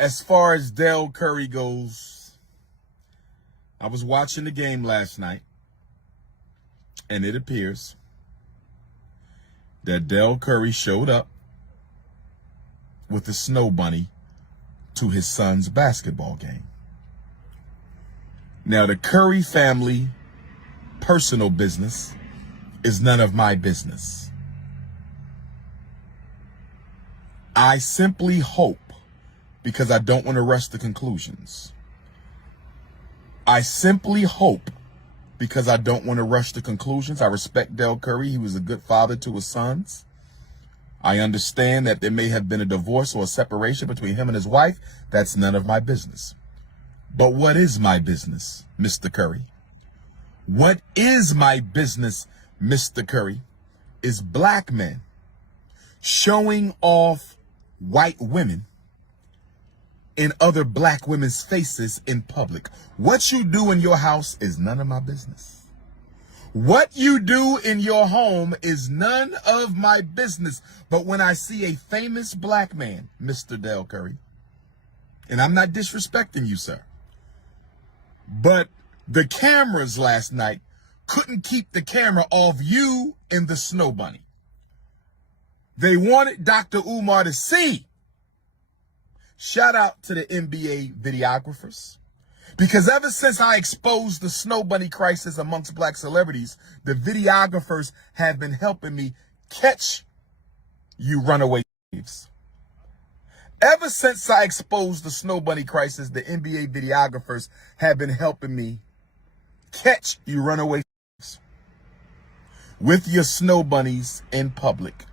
As far as Dell Curry goes, I was watching the game last night, and it appears that Dell Curry showed up with a snow bunny to his son's basketball game. Now, the Curry family personal business is none of my business. I simply hope, because I don't want to rush to conclusions. I simply hope, because I don't want to rush to conclusions. I respect Dell Curry. He was a good father to his sons. I understand that there may have been a divorce or a separation between him and his wife. That's none of my business. But what is my business, Mr. Curry? What is my business, Mr. Curry, is black men showing off white women in other black women's faces in public. What you do in your house is none of my business. What you do in your home is none of my business. But when I see a famous black man, Mr. Dell Curry, and I'm not disrespecting you, sir, but the cameras last night couldn't keep the camera off you and the snow bunny. They wanted DR.UMAR to see. Shout out to the NBA videographers. Because ever since I exposed the snow bunny crisis amongst black celebrities, the videographers have been helping me catch you runaway slaves. Ever since I exposed the snow bunny crisis, the NBA videographers have been helping me catch you runaway slaves with your snow bunnies in public.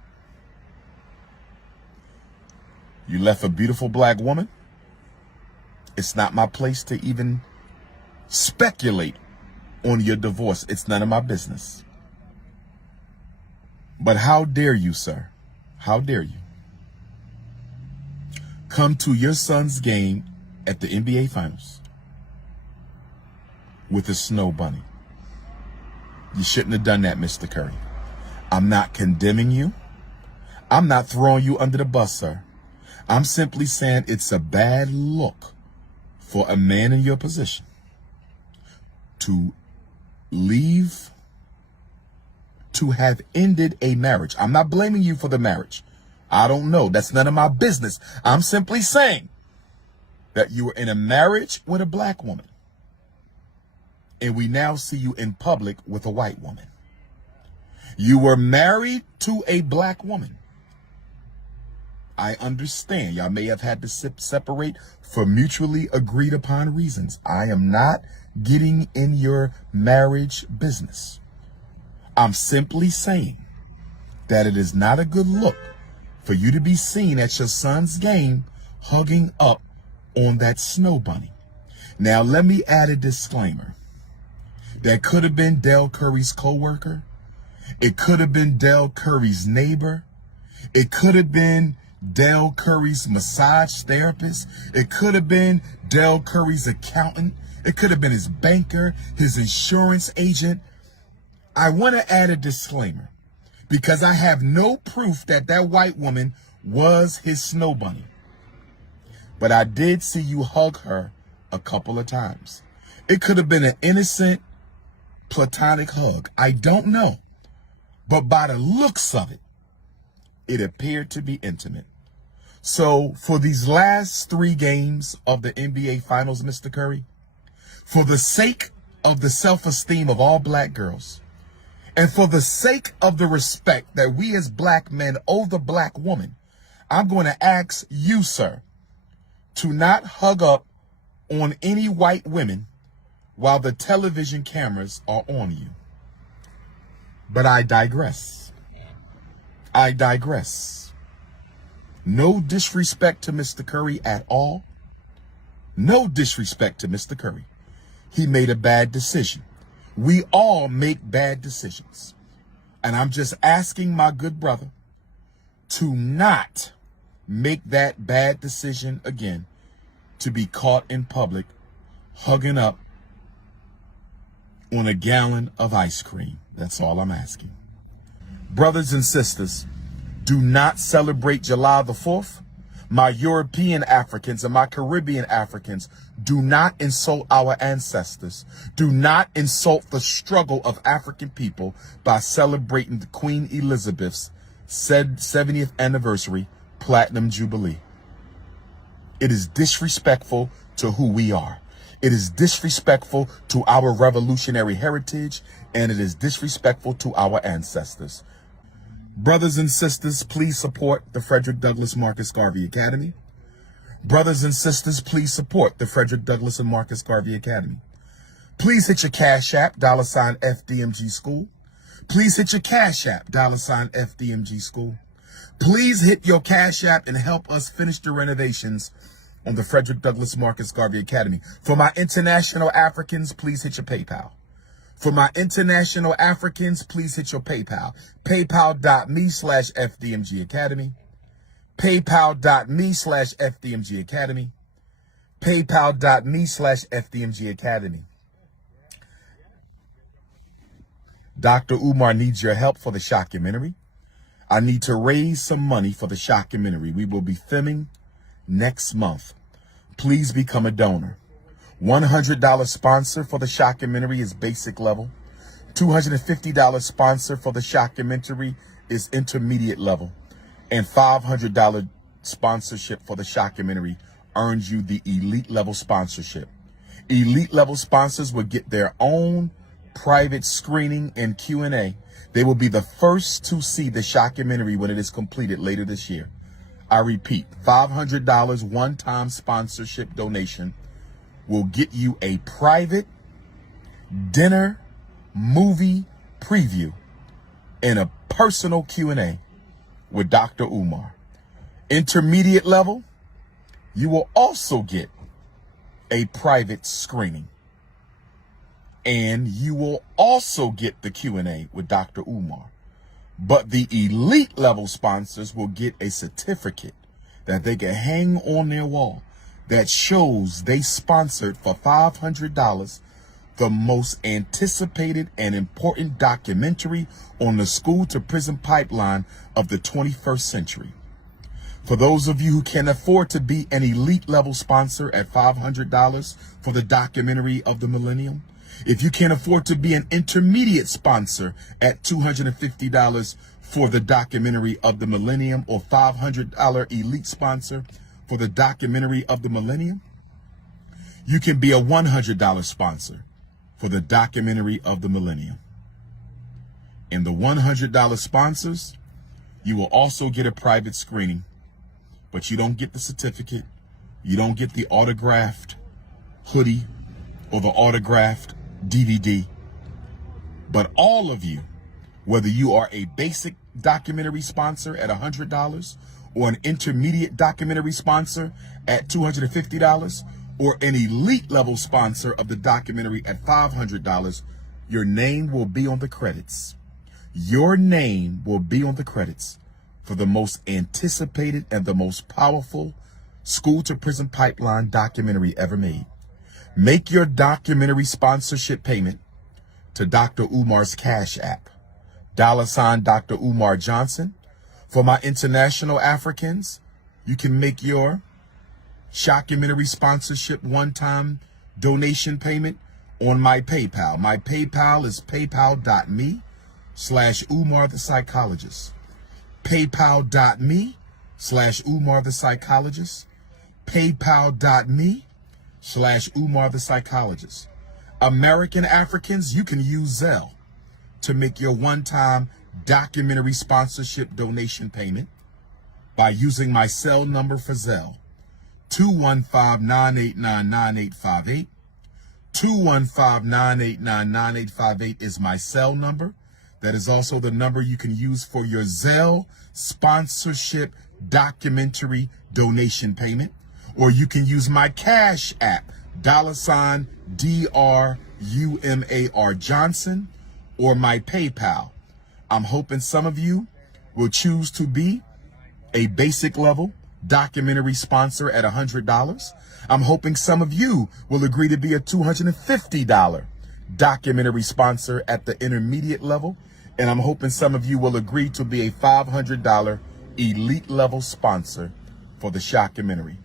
You left a beautiful black woman. It's not my place to even speculate on your divorce. It's none of my business. But how dare you, sir? How dare you come to your son's game at the NBA Finals with a snow bunny? You shouldn't have done that, Mr. Curry. I'm not condemning you. I'm not throwing you under the bus, sir. I'm simply saying it's a bad look for a man in your position to leave, to have ended a marriage. I'm not blaming you for the marriage. I don't know. That's none of my business. I'm simply saying that you were in a marriage with a black woman, and we now see you in public with a white woman. You were married to a black woman. I understand y'all may have had to separate for mutually agreed upon reasons. I am not getting in your marriage business. I'm simply saying that it is not a good look for you to be seen at your son's game hugging up on that snow bunny. Now, let me add a disclaimer. That could have been Dell Curry's coworker. It could have been Dell Curry's neighbor. It could have been Dell Curry's massage therapist. It could have been Dell Curry's accountant. It could have been his banker, his insurance agent. I want to add a disclaimer because I have no proof that that white woman was his snow bunny. But I did see you hug her a couple of times. It could have been an innocent platonic hug. I don't know. But by the looks of it, it appeared to be intimate. So for these last 3 games of the NBA Finals, Mr. Curry, for the sake of the self-esteem of all black girls, and for the sake of the respect that we as black men owe the black woman, I'm going to ask you, sir, to not hug up on any white women while the television cameras are on you. But I digress. I digress. No disrespect to Mr. Curry at all. No disrespect to Mr. Curry. He made a bad decision. We all make bad decisions. And I'm just asking my good brother to not make that bad decision again, to be caught in public hugging up on a gallon of ice cream. That's all I'm asking. Brothers and sisters, do not celebrate July the 4th, My European Africans and my Caribbean Africans, do not insult our ancestors. Do not insult the struggle of African people by celebrating Queen Elizabeth's 70th anniversary platinum jubilee. It is disrespectful to who we are. It is disrespectful to our revolutionary heritage, and it is disrespectful to our ancestors. Brothers and sisters, please support the Frederick Douglass Marcus Garvey Academy. Brothers and sisters, please support the Frederick Douglass and Marcus Garvey Academy. Please hit your Cash App, $ FDMG School. Please hit your Cash App, $ FDMG School. Please hit your Cash App and help us finish the renovations on the Frederick Douglass Marcus Garvey Academy. For my international Africans, please hit your PayPal. For my international Africans, please hit your PayPal. PayPal.me/FDMG Academy. PayPal.me/FDMG Academy. PayPal.me/FDMG Academy. Dr. Umar needs your help for the shockumentary. I need to raise some money for the shockumentary. We will be filming next month. Please become a donor. $100 sponsor for the shockumentary is basic level. $250 sponsor for the shockumentary is intermediate level. And $500 sponsorship for the shockumentary earns you the elite level sponsorship. Elite level sponsors will get their own private screening and Q&A. They will be the first to see the shockumentary when it is completed later this year. I repeat, $500 one-time sponsorship donation will get you a private dinner movie preview and a personal Q&A with Dr. Umar. Intermediate level, you will also get a private screening. And you will also get the Q&A with Dr. Umar. But the elite level sponsors will get a certificate that they can hang on their wall that shows they sponsored for $500 the most anticipated and important documentary on the school to prison pipeline of the 21st century. For those of you who can afford to be an elite level sponsor at $500 for the documentary of the millennium, if you can't afford to be an intermediate sponsor at $250 for the documentary of the millennium, or $500 elite sponsor for the documentary of the millennium, you can be a $100 sponsor for the documentary of the millennium. And the $100 sponsors, you will also get a private screening, but you don't get the certificate. You don't get the autographed hoodie or the autographed DVD. But all of you, whether you are a basic documentary sponsor at $100 or an intermediate documentary sponsor at $250 or an elite level sponsor of the documentary at $500, your name will be on the credits. Your name will be on the credits for the most anticipated and the most powerful school to prison pipeline documentary ever made. Make your documentary sponsorship payment to Dr. Umar's Cash App, $ DrUmarJohnson. For my international Africans, you can make your shockumentary sponsorship one-time donation payment on my PayPal. My PayPal is paypal.me/Umar the Psychologist. PayPal.me/Umar the Psychologist. PayPal.me/Umar the Psychologist. American Africans, you can use Zelle to make your one-time documentary sponsorship donation payment by using my cell number for Zelle, 215-989-9858. 215-989-9858 is my cell number. That is also the number you can use for your Zelle sponsorship documentary donation payment. Or you can use my Cash App, $ DrUMAR or my PayPal. I'm hoping some of you will choose to be a basic level documentary sponsor at $100. I'm hoping some of you will agree to be a $250 documentary sponsor at the intermediate level. And I'm hoping some of you will agree to be a $500 elite level sponsor for the shockumentary.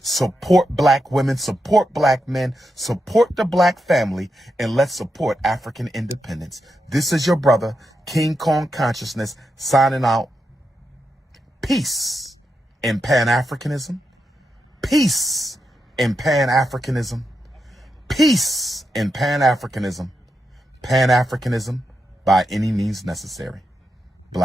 Support black women, support black men, support the black family, and let's support African independence. This is your brother, King Kong Consciousness, signing out. Peace in Pan-Africanism. Peace in Pan-Africanism. Peace in Pan-Africanism. Pan-Africanism by any means necessary.